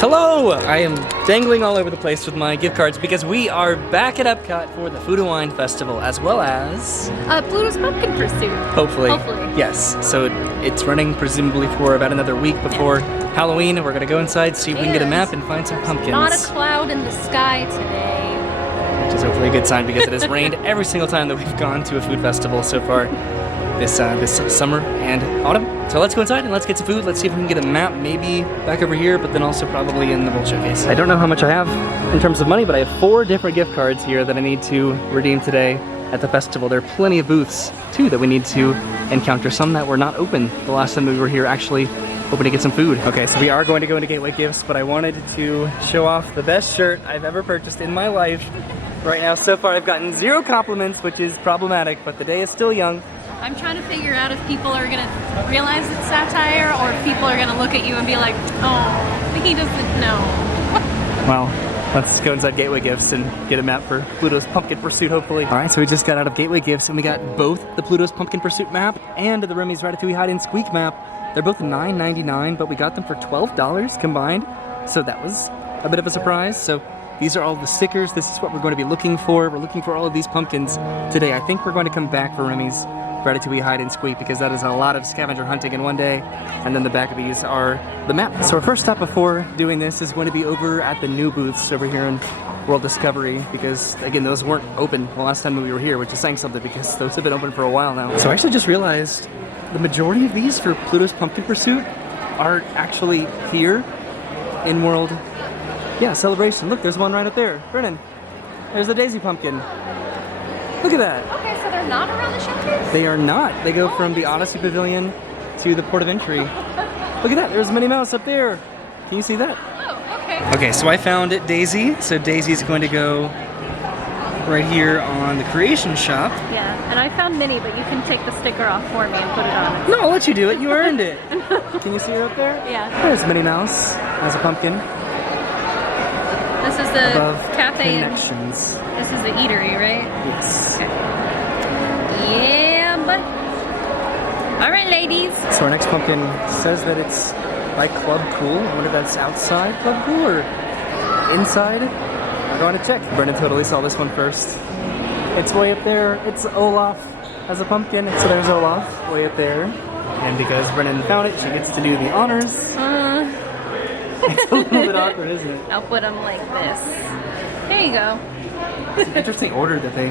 Hello! I am dangling all over the place with my gift cards because we are back at Epcot for the Food and Wine Festival as well as... Pluto's Pumpkin Pursuit. Hopefully. Hopefully. Yes. So it's running presumably for about another week before Halloween. We're gonna go inside, see if we can get a map and find some pumpkins. Not a cloud in the sky today. Which is hopefully a good sign because it has rained every single time that we've gone to a food festival so far this summer and autumn. So let's go inside and let's get some food. Let's see if we can get a map maybe back over here, but then also probably in the World Showcase. I don't know how much I have in terms of money, but I have 4 different gift cards here that I need to redeem today at the festival. There are plenty of booths too that we need to encounter. Some that were not open the last time we were here, actually hoping to get some food. Okay, so we are going to go into Gateway Gifts, but I wanted to show off the best shirt I've ever purchased in my life. Right now, so far, I've gotten 0 compliments, which is problematic, but the day is still young. I'm trying to figure out if people are gonna realize it's satire or if people are gonna look at you and be like, oh, he doesn't know. Well, let's go inside Gateway Gifts and get a map for Pluto's Pumpkin Pursuit, hopefully. All right, so we just got out of Gateway Gifts and we got both the Pluto's Pumpkin Pursuit map and the Remy's Ratatouille Hide and Squeak map. They're both $9.99, but we got them for $12 combined. So that was a bit of a surprise. So these are all the stickers. This is what we're going to be looking for. We're looking for all of these pumpkins today. I think we're going to come back for Remy's Ratatouille Hide and Squeak because that is a lot of scavenger hunting in one day, and then the back of these are the map. So our first stop before doing this is going to be over at the new booths over here in World Discovery because, again, those weren't open the last time we were here, which is saying something because those have been open for a while now. So I actually just realized the majority of these for Pluto's Pumpkin Pursuit are actually here in World Celebration. Look, there's one right up there. Brennan, there's the Daisy Pumpkin. Look at that. Okay, so they're not around the showcase? They are not. They go from the Odyssey Pavilion to the Port of Entry. Look at that. There's Minnie Mouse up there. Can you see that? Oh, okay. Okay, so I found it, Daisy. So Daisy's going to go right here on the Creation Shop. Yeah, and I found Minnie, but you can take the sticker off for me and put it on. No, I'll let you do it. You earned it. Can you see her up there? Yeah. There's Minnie Mouse as a pumpkin. This is the Above cafe. Connections. This is the eatery, right? Yes. Okay. Yeah, but. All right, ladies. So our next pumpkin says that it's by Club Cool. I wonder if that's outside Club Cool or inside. We're going to check. Brendan totally saw this one first. It's way up there. It's Olaf as a pumpkin. So there's Olaf way up there. And because Brendan found it, she gets to do the honors. It's a little bit awkward, isn't it? I'll put them like this. There you go. It's an interesting order that they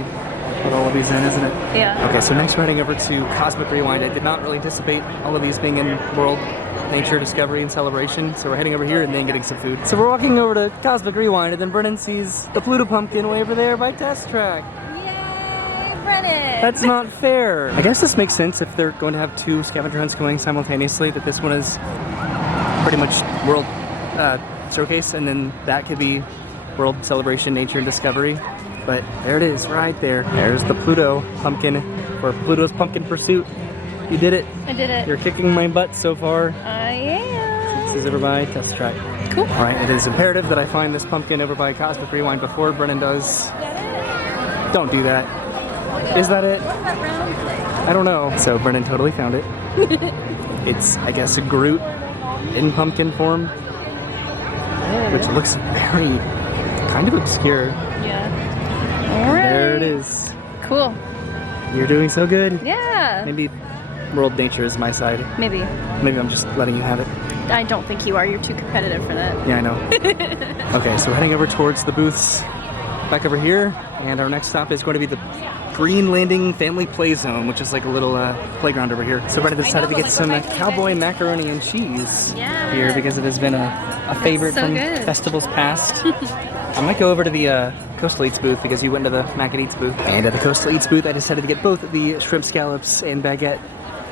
put all of these in, isn't it? Yeah. Okay, so next we're heading over to Cosmic Rewind. I did not really anticipate all of these being in World Nature Discovery and Celebration, so we're heading over here and then getting some food. So we're walking over to Cosmic Rewind, and then Brennan sees the Pluto pumpkin way over there by Test Track. Yay, Brennan! That's not fair. I guess this makes sense if they're going to have 2 scavenger hunts going simultaneously, that this one is pretty much World Showcase, and then that could be World Celebration, Nature, and Discovery. But there it is, right there. There's the Pluto pumpkin for Pluto's Pumpkin Pursuit. You did it. I did it. You're kicking my butt so far. I am. This is over by Test Track. Cool. All right, it is imperative that I find this pumpkin over by Cosmic Rewind before Brennan does. Don't do that. Is that it? What's that round place? I don't know. So Brennan totally found it. It's, I guess, a Groot in pumpkin form, which looks very kind of obscure. Yeah. All right. There it is. Cool. You're doing so good. Yeah. Maybe World Nature is my side. Maybe. Maybe I'm just letting you have it. I don't think you are. You're too competitive for that. Yeah, I know. Okay, so we're heading over towards the booths back over here, and our next stop is going to be the Green Landing Family Play Zone, which is like a little playground over here. So Brennan decided to get some cowboy macaroni and cheese here because it has been a favorite from festivals past. I might go over to the Coastal Eats booth because you went to the Mac and Eats booth. And at the Coastal Eats booth, I decided to get both the shrimp scallops and baguette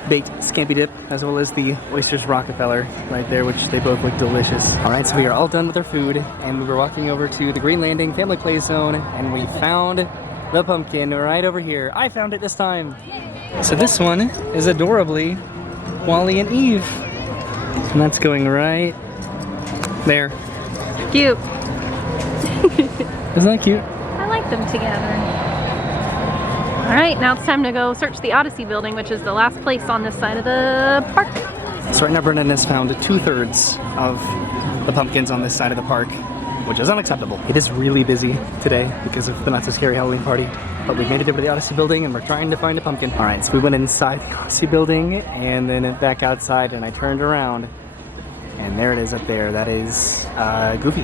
baked scampi dip, as well as the oysters Rockefeller right there, which they both look delicious. All right, so we are all done with our food, and we were walking over to the Green Landing Family Play Zone, and we found the pumpkin right over here. I found it this time. So this one is adorably Wally and Eve, and that's going right there. Cute. Isn't that cute? I like them together. All right, now it's time to go search the Odyssey building, which is the last place on this side of the park. So right now Brennan has found 2/3 of the pumpkins on this side of the park, which is unacceptable. It is really busy today because of the Not So Scary Halloween party, but we made it over to the Odyssey building and we're trying to find a pumpkin. All right, so we went inside the Odyssey building and then back outside, and I turned around and there it is up there. That is Goofy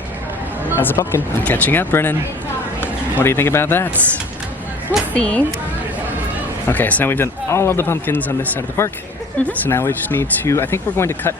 as a pumpkin. I'm catching up, Brennan. What do you think about that? We'll see. Okay, so now we've done all of the pumpkins on this side of the park. So now we just need to, I think we're going to cut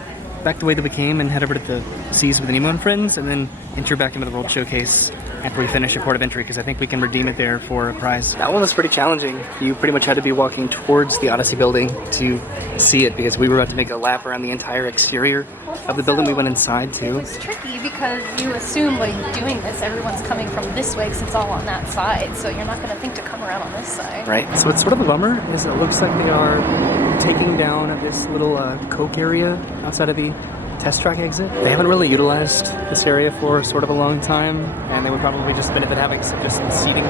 back the way that we came and head over to the Seas with Nemo and Friends, and then enter back into the World Showcase after we finish at Port of Entry, because I think we can redeem it there for a prize. That one was pretty challenging. You pretty much had to be walking towards the Odyssey building to see it, because we were about to make a lap around the entire exterior of the building. We went inside too. It's tricky because you assume by doing this, everyone's coming from this way because it's all on that side, so you're not going to think to come around on this side. Right. So what's sort of a bummer is it looks like they are taking down this little Coke area outside of the test track exit. They haven't really utilized this area for sort of a long time, and they would probably just benefit having some just seating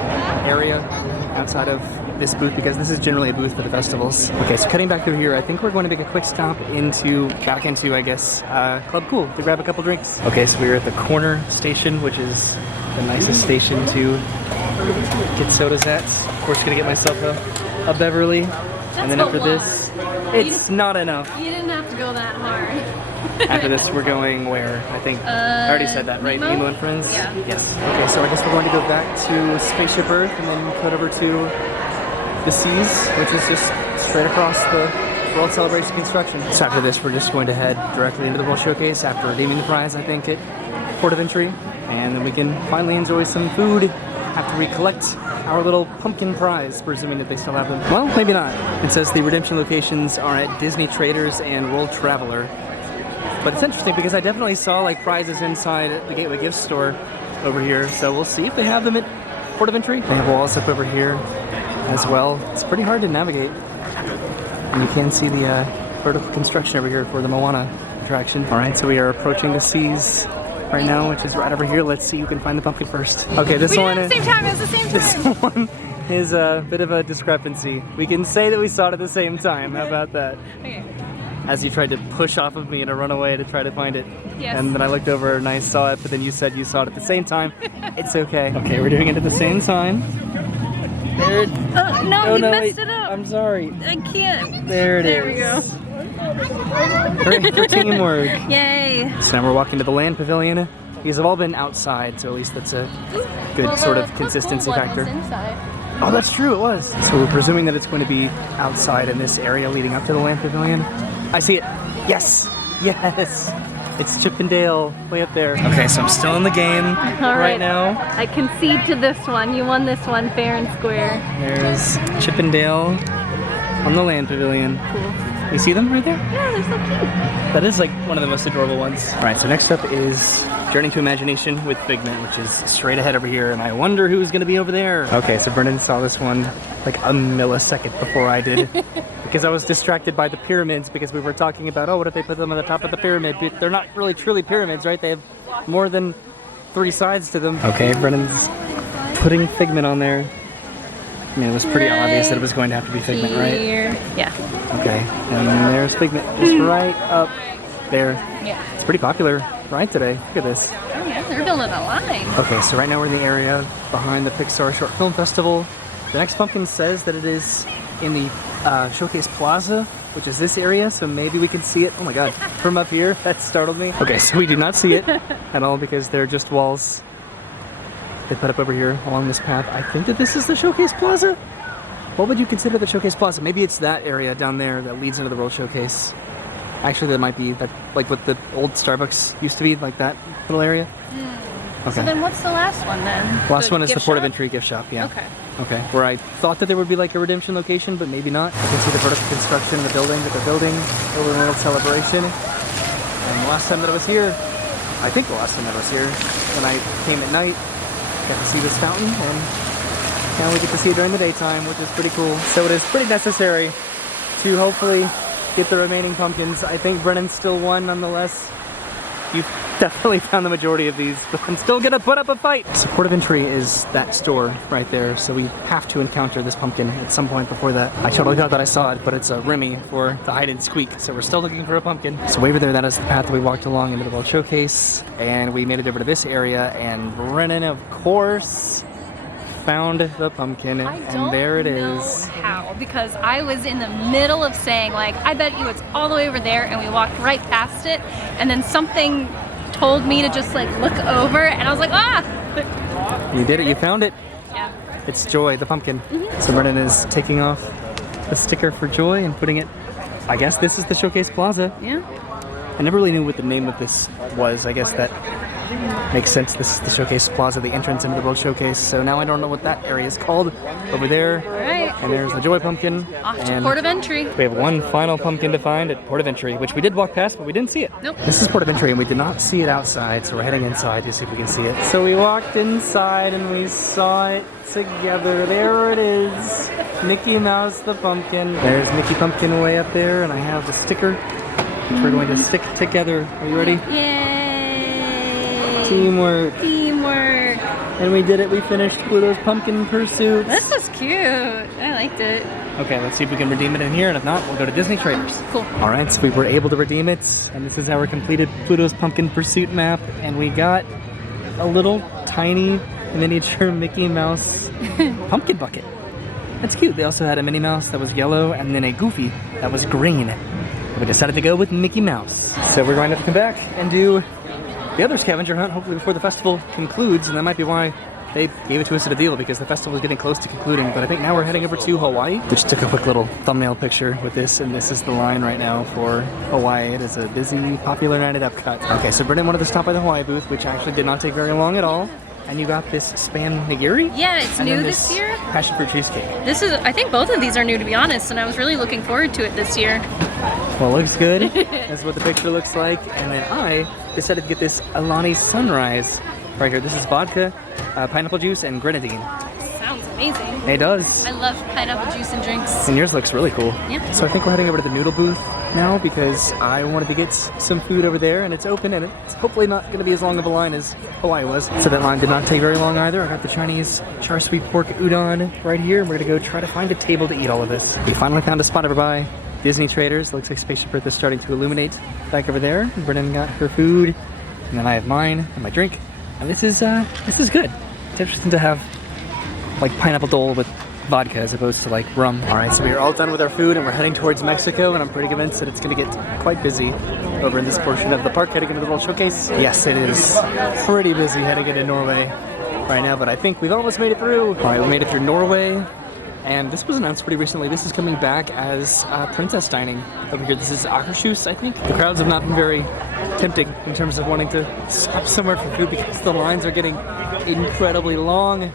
area outside of this booth, because this is generally a booth for the festivals. Okay, so cutting back through here, I think we're going to make a quick stop back into, I guess, Club Cool to grab a couple drinks. Okay, so we're at the corner station, which is the nicest station to get sodas at. Of course, gonna get myself a Beverly, and then after this, it's not enough. You didn't have to go that hard. After this, we're going where? I think I already said that, right? Nemo and Friends? Yeah. Yes. Okay, so I guess we're going to go back to Spaceship Earth and then cut over to the Seas, which is just straight across the World Celebration construction. So after this, we're just going to head directly into the World Showcase after redeeming the prize, I think, at Port of Entry. And then we can finally enjoy some food after we collect our little pumpkin prize, presuming that they still have them. Well, maybe not. It says the redemption locations are at Disney Traders and World Traveler. But it's interesting because I definitely saw like prizes inside the Gateway Gifts store over here, so we'll see if they have them at Port of Entry. They have walls up over here as well. It's pretty hard to navigate. And you can see the vertical construction over here for the Moana attraction. All right, so we are approaching the Seas right now, which is right over here. Let's see who can find the pumpkin first. Okay, this one is... At the same time, it's the same time. This one is a bit of a discrepancy. We can say that we saw it at the same time. How about that? Okay. As you tried to push off of me and run away to try to find it. Yes. And then I looked over and I saw it, but then you said you saw it at the same time. It's okay. Okay, we're doing it at the same time. There. Oh, no, you messed it up. I'm sorry. I can't. There it There is. we go. Great for teamwork. Yay. So now we're walking to the land pavilion. These have all been outside, so at least that's a good sort of consistency factor. Oh, that's true, it was. So we're presuming that it's going to be outside in this area leading up to the land pavilion. I see it. Yes. Yes. It's Chip and Dale way up there. Okay, so I'm still in the game right now. I concede to this one. You won this one fair and square. There's Chip and Dale on the land pavilion. Cool. You see them right there? Yeah, they're so cute. That is like one of the most adorable ones. All right, so next up is Journey to Imagination with Figment, which is straight ahead over here, and I wonder who's gonna be over there. Okay, so Brendan saw this one like a millisecond before I did, because I was distracted by the pyramids, because we were talking about, oh, what if they put them on the top of the pyramid? But they're not really truly pyramids, right? They have more than 3 sides to them. Okay, Brendan's putting Figment on there. I mean, it was pretty obvious that it was going to have to be Figment, right? Yeah. Okay, and there's Figment, just right up there. Yeah. It's pretty popular ride today. Look at this. Oh yeah, they're building a line. Okay, so right now we're in the area behind the Pixar Short Film Festival. The next pumpkin says that it is in the Showcase Plaza, which is this area, so maybe we can see it. Oh my god, from up here, that startled me. Okay, so we do not see it at all because they're just walls they put up over here along this path. I think that this is the Showcase Plaza. What would you consider the Showcase Plaza? Maybe it's that area down there that leads into the World Showcase. Actually, that might be that, like what the old Starbucks used to be, like that little area. Okay. So then what's the last one then? Last one is the gift Port of shop? Entry gift shop, yeah. Okay. Okay, where I thought that there would be like a redemption location, but maybe not. You can see the vertical construction in the building that they're building over the World Celebration. And the last time that I was here, I think the last time I was here, when I came at night, got to see this fountain, and now we get to see it during the daytime, which is pretty cool. So it is pretty necessary to hopefully get the remaining pumpkins. I think Brennan still won nonetheless. You've definitely found the majority of these, but I'm still gonna put up a fight. So port of entry is that store right there, so we have to encounter this pumpkin at some point before that. I totally thought that I saw it, but it's a Remy for the hide and squeak, so we're still looking for a pumpkin. So way over there, that is the path that we walked along into the World Showcase, and we made it over to this area, and Brennan, of course, found the pumpkin, and there it is. How? Because I was in the middle of saying, like, I bet you it's all the way over there, and we walked right past it, and then something told me to just like look over, and I was like, ah! You did it, you found it. Yeah. It's Joy, the pumpkin. So Brennan is taking off the sticker for Joy and putting it, I guess this is the Showcase Plaza. Yeah. I never really knew what the name of this was. I guess that makes sense. This is the Showcase Plaza, the entrance into the World Showcase. So now I don't know what that area is called. Over there. All right. And there's the Joy pumpkin. Off to and port of entry. we have one final pumpkin to find at port of entry, which we did walk past, but we didn't see it. Nope. This is port of entry, and we did not see it outside, so we're heading inside to see if we can see it. So we walked inside, and we saw it together. There it is. Mickey Mouse the pumpkin. There's Mickey Pumpkin way up there, and I have the sticker, which we're going to stick together. Are you ready? Yay! Teamwork. Teamwork. And we did it. We finished Pluto's Pumpkin Pursuit. This was cute. I liked it. Okay, let's see if we can redeem it in here, and if not, we'll go to Disney Traders. Cool. All right, so we were able to redeem it, and this is our completed Pluto's Pumpkin Pursuit map, and we got a little tiny miniature Mickey Mouse pumpkin bucket. That's cute. They also had a Minnie Mouse that was yellow, and then a Goofy that was green. We decided to go with Mickey Mouse. So we're going to have to come back and do the other scavenger hunt, hopefully before the festival concludes, and that might be why they gave it to us at a deal, because the festival is getting close to concluding. But I think now we're heading over to Hawaii. We just took a quick little thumbnail picture with this, and this is the line right now for Hawaii. It is a busy, popular night at Epcot. Okay, so Brennan wanted to stop by the Hawaii booth, which actually did not take very long at all. And you got this Spam Nigiri? Yeah, it's and new then this year. Passion fruit cheesecake. This is, I think both of these are new, to be honest, and I was really looking forward to it this year. Well, it looks good. That's what the picture looks like. And then I decided to get this Alani Sunrise right here. This is vodka, pineapple juice, and grenadine. Sounds amazing. It does. I love pineapple juice and drinks. And yours looks really cool. Yeah. So I think we're heading over to the noodle booth now, because I wanted to get some food over there, and it's open, and it's hopefully not going to be as long of a line as Hawaii was. So that line did not take very long either. I got the Chinese char sweet pork udon right here, and we're going to go try to find a table to eat all of this. We finally found a spot over by Disney Traders. Looks like Spaceship Earth is starting to illuminate back over there. Brennan got her food, and then I have mine and my drink. And this is good. It's interesting to have like pineapple dole with vodka as opposed to like rum. All right, so we are all done with our food, and we're heading towards Mexico, and I'm pretty convinced that it's going to get quite busy over in this portion of the park heading into the World Showcase. Yes, it is pretty busy heading into Norway right now, but I think we've almost made it through. All right, we made it through Norway, and this was announced pretty recently. This is coming back as princess dining over here. This is Akershus, I think. The crowds have not been very tempting in terms of wanting to stop somewhere for food, because the lines are getting incredibly long.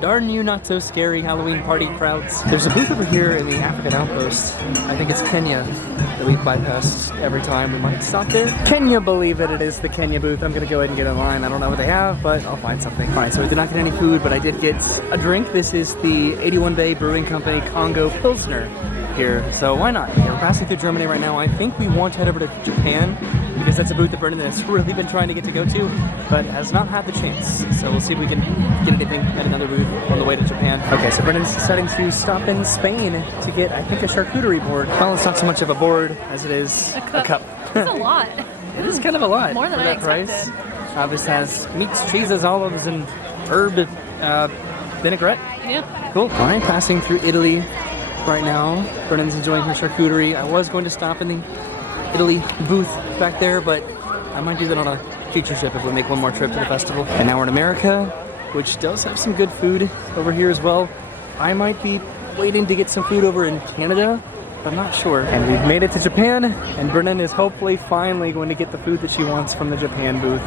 Darn you, not so scary Halloween party crowds. There's a booth over here in the African outpost. I think it's Kenya that we've bypassed every time. We might stop there. Can you believe it? It is the Kenya booth. I'm gonna go ahead and get in line. I don't know what they have, but I'll find something. All right, so I did not get any food, but I did get a drink. This is the 81 Bay Brewing Company Congo Pilsner here. So why not? We're passing through Germany right now. I think we want to head over to Japan, because that's a booth that Brennan has really been trying to get to go to, but has not had the chance. So we'll see if we can get anything at another booth on the way to Japan. Okay, so Brennan's deciding to stop in Spain to get, I think, a charcuterie board. Well, it's not so much of a board as it is a cup. It's a lot. It is kind of a lot. More than for I that price. expected. This has meats, cheeses, olives, and herb vinaigrette. Yeah. Cool. All right, passing through Italy right now. Brennan's enjoying her charcuterie. I was going to stop in the Italy booth back there, but I might do that on a future trip if we make one more trip to the festival. And now we're in America, which does have some good food over here as well. I might be waiting to get some food over in Canada, but I'm not sure. And we've made it to Japan, and Brennan is hopefully finally going to get the food that she wants from the Japan booth.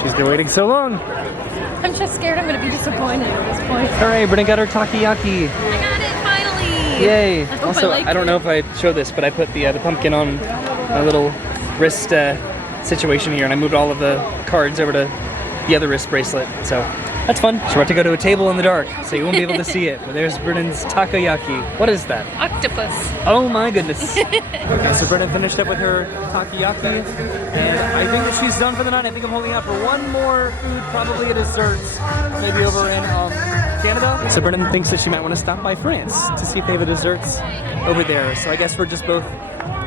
She's been waiting so long. I'm just scared I'm going to be disappointed at this point. Hooray, Brennan got her takoyaki. I got it, finally! Yay! I hope Also, I don't know if I showed this, but I put the pumpkin on my little wrist situation here, and I moved all of the cards over to the other wrist bracelet. So That's fun. So we're about to go to a table in the dark, so you won't be able to see it. But there's Brennan's takoyaki. What is that? Octopus. Oh my goodness. Okay, so Brennan finished up with her takoyaki, and I think that she's done for the night. I think I'm holding out for one more food, probably a dessert, maybe over in Canada. So Brennan thinks that she might want to stop by France to see if they have a desserts over there. So I guess we're just both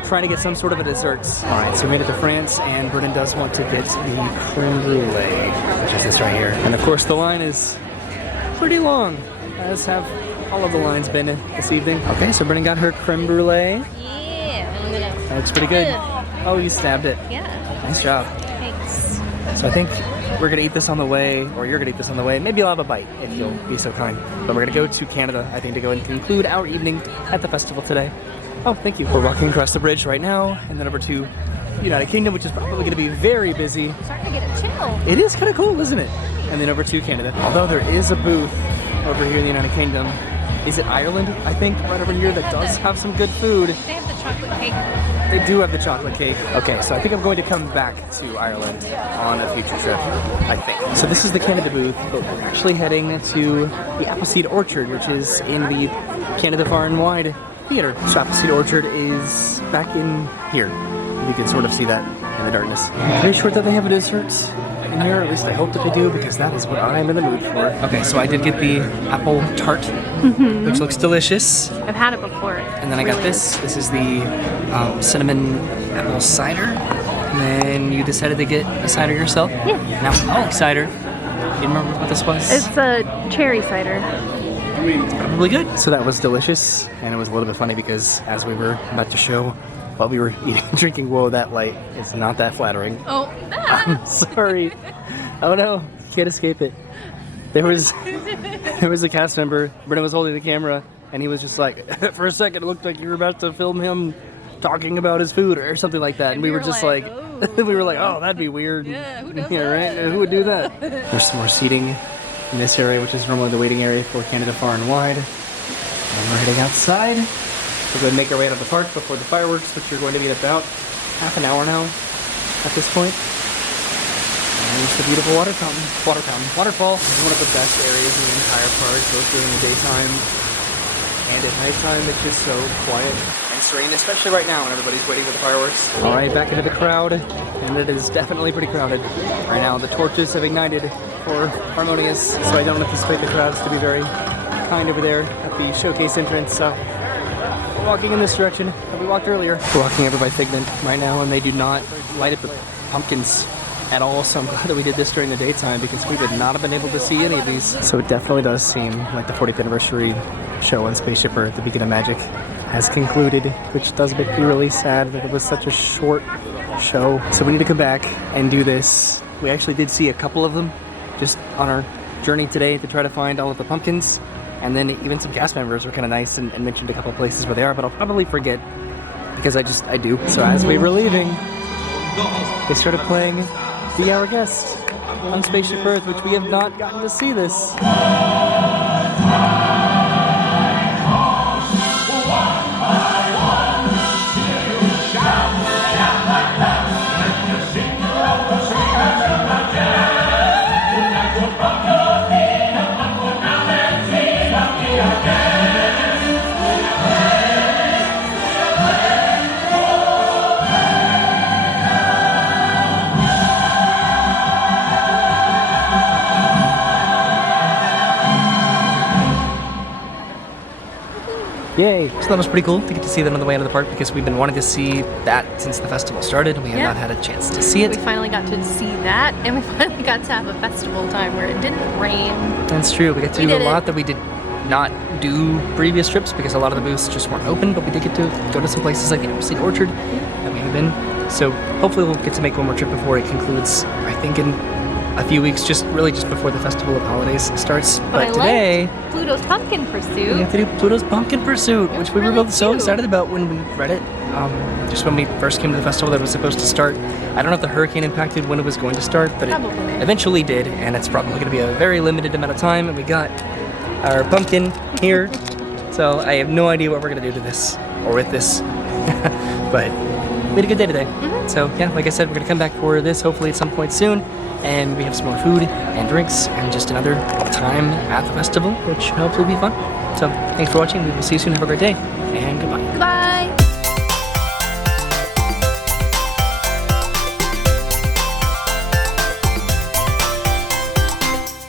trying to get some sort of a dessert. All right, so we made it to France, and Brennan does want to get the creme brulee, which is this right here. And of course, the line is pretty long, as have all of the lines been this evening. Okay, so Brennan got her creme brulee. Yeah, I'm gonna. That looks pretty good. Oh, you stabbed it. Yeah. Nice job. Thanks. So I think we're gonna eat this on the way, or you're gonna eat this on the way. Maybe I'll have a bite if you'll be so kind. But we're gonna go to Canada, I think, to go and conclude our evening at the festival today. Oh, thank you. We're walking across the bridge right now, and then over to United Kingdom, which is probably gonna be very busy. Starting to get a chill. It is kind of cool, isn't it? And then over to Canada. Although there is a booth over here in the United Kingdom. Is it Ireland, I think, right over here that does have some good food. They have the chocolate cake. They do have the chocolate cake. Okay, so I think I'm going to come back to Ireland on a future trip, I think. So this is the Canada booth, but we're actually heading to the Appleseed Orchard, which is in the Canada Far and Wide Theater. So Appleseed Orchard is back in here. You can sort of see that in the darkness. I'm pretty sure that they have a dessert in here, at least I hope that they do, because that is what I'm in the mood for. Okay, so I did get the apple tart, which looks delicious. I've had it before. And then I got this. This is the cinnamon apple cider. And then you decided to get a cider yourself? Yeah. An alcoholic cider. You remember what this was? It's a cherry cider. It's probably good. So that was delicious, and it was a little bit funny because as we were about to show while we were eating and drinking, whoa, that light is not that flattering. Oh. I'm sorry. Oh no, can't escape it. There was a cast member, Brennan was holding the camera, and he was just like, for a second it looked like you were about to film him talking about his food or something like that, and we were just like, we were like, oh, that'd be weird. Yeah, who does Yeah, that? right? Who would do that? There's some more seating in this area, which is normally the waiting area for Canada Far and Wide. And we're heading outside. We're going to make our way out of the park before the fireworks, which are going to be in about half an hour now at this point. And it's a beautiful waterfall. It's one of the best areas in the entire park, both during the daytime and at nighttime. It's just so quiet and serene, especially right now when everybody's waiting for the fireworks. All right, back into the crowd, and it is definitely pretty crowded right now. The torches have ignited for Harmonious, so I don't anticipate the crowds to be very kind over there at the showcase entrance. So we're walking in this direction that we walked earlier. We're walking over by Figment right now, and they do not light up the pumpkins at all, so I'm glad that we did this during the daytime because we would not have been able to see any of these. So it definitely does seem like the 40th anniversary show on Spaceship Earth, the Beacon of Magic, has concluded, which does make me really sad that it was such a short show. So we need to come back and do this. We actually did see a couple of them just on our journey today to try to find all of the pumpkins, and then even some cast members were kind of nice and mentioned a couple of places where they are, but I'll probably forget because I do. So as we were leaving, they started playing Be Our Guest on Spaceship Earth, which we have not gotten to see this. Yay! So that was pretty cool to get to see them on the way out of the park because we've been wanting to see that since the festival started and we have not had a chance to see it. We finally got to see that, and we finally got to have a festival time where it didn't rain. That's true. We got to do a lot that we did not do previous trips because a lot of the booths just weren't open, but we did get to go to some places like the Appleseed Orchard that we haven't been. So hopefully we'll get to make one more trip before it concludes, I think in a few weeks, just before the Festival of Holidays starts. But today, Pluto's Pumpkin Pursuit. we have to do Pluto's Pumpkin Pursuit, which we were really both so cute. excited about when we read it. Just when we first came to the festival that was supposed to start. I don't know if the hurricane impacted when it was going to start, but it eventually did, and it's probably going to be a very limited amount of time, and we got our pumpkin here. So I have no idea what we're going to do to this, or with this, but we had a good day today. So yeah, like I said, we're gonna come back for this hopefully at some point soon, and we have some more food and drinks and just another time at the festival, which hopefully will be fun. So thanks for watching. We will see you soon. Have a great day, and goodbye. Goodbye.